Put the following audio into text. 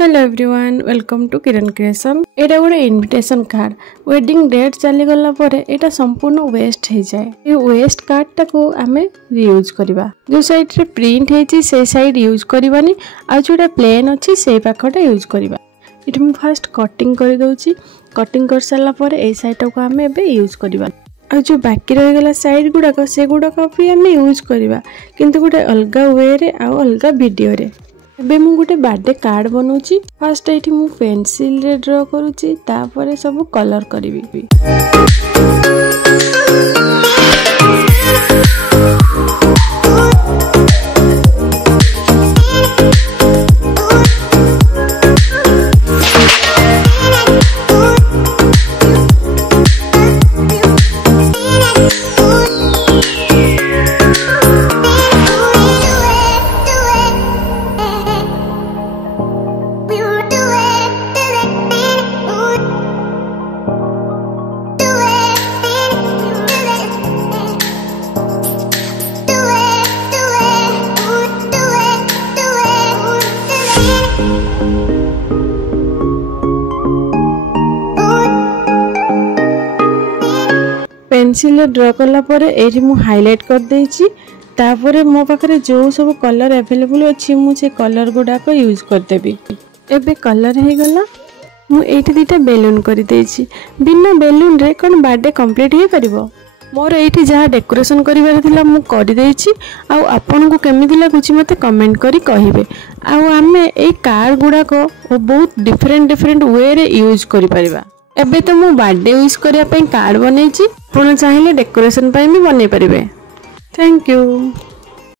Hello everyone welcome to Kiran Creation. एटा गोटे invitation card wedding date चली गला परे एटा संपूर्ण वेस्ट हो जाए। ये वेस्ट कार्ड टाको आमे यूज करबा। जो साइड रे प्रिंट हेची से साइड यूज करबानी आ जोटा प्लेन अछि से पाखटा यूज करबा। इठ मु फर्स्ट कटिंग कर दोची। कटिंग कर साला परे ए साइड को आमे एबे यूज करबा। आ जो बाकी रह गला साइड गुडा को से गुडा को भी आमे यूज करबा किंतु गोटे अलगा वे रे आ अलगा वीडियो रे। एबे मु गोटे बर्थडे कार्ड बनौची। फर्स्ट एठी मु पेंसिल रे ड्रा करूची तापरे सब कलर करबी। पेंसिल ड्रा कला परे एठी मु हाइलाइट कर देछि। तापरे मो पाखरे जो सब कलर अवेलेबल अछि मु से कलर गुडा को यूज कर देबी। एबे कलर हे गला मु एठी दिटा बेलून कर देछि। बिना बेलून रे कोन बर्थडे कंप्लीट हे परिबो। मोर एठी जहा डेकोरेशन करिवार थिला मु कर देछि। आ आपन को केमिति लागुछि मते कमेंट करी कहिबे। आ आमे ए कार्ड गुडा को बहुत डिफरेंट वे रे यूज करि परिबा। एबे तो मु बर्थडे विश करिया पे कार्ड बनेछि। पुण चाहिले डेकोरेशन पे भी बने परिबे। Thank you.